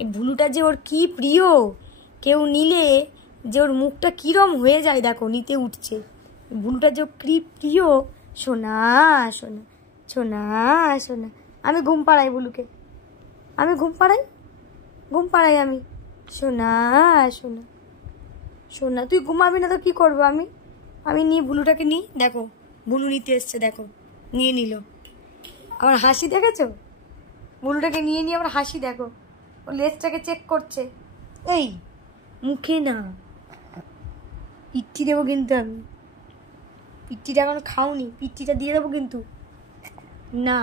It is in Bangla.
এই ভুলুটা যে ওর কি প্রিয়, কেউ নিলে যে ওর মুখটা কিরম হয়ে যায় দেখো, নিতে উঠছে। ভুলুটা যে কি প্রিয়। সোনা সোনা সোনা সোনা, আমি ঘুম পাড়াই ভুলুকে, আমি ঘুম পাড়াই আমি। সোনা সোনা সোনা, তুই ঘুমাবি না তো কি করবো আমি? আমি নিই ভুলুটাকে, নিই। দেখো ভুলু নিতে এসছে, দেখো নিয়ে নিল। আমার হাসি দেখেছো? ভুলুটাকে নিয়ে নিয়ে আমার হাসি দেখো, ও লেজটাকে চেক করছে। এই মুখে না, পিঠি দেবো কিন্তু আমি। পিঠিটা এখন খাওনি, পিঠিটা দিয়ে দেবো কিন্তু। না।